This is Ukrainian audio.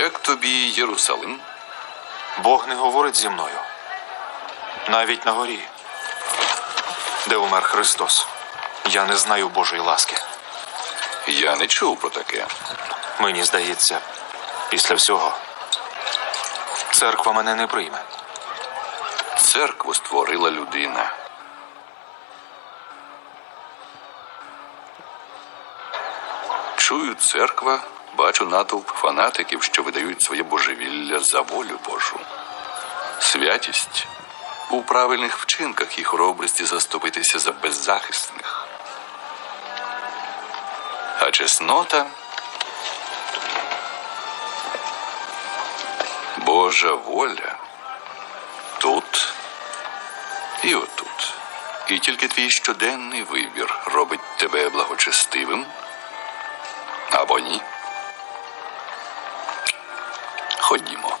Як тобі Єрусалим? Бог не говорить зі мною. Навіть на горі, де умер Христос. Я не знаю Божої ласки. Я не чув про таке. Мені здається, після всього церква мене не прийме. Церкву створила людина. Чую церква, бачу натовп фанатиків, що видають своє божевілля за волю Божу. Святість у правильних вчинках і хоробрості заступитися за беззахисних. А чеснота Божа воля тут і отут. І тільки твій щоденний вибір робить тебе благочестивим або ні. Ходімо.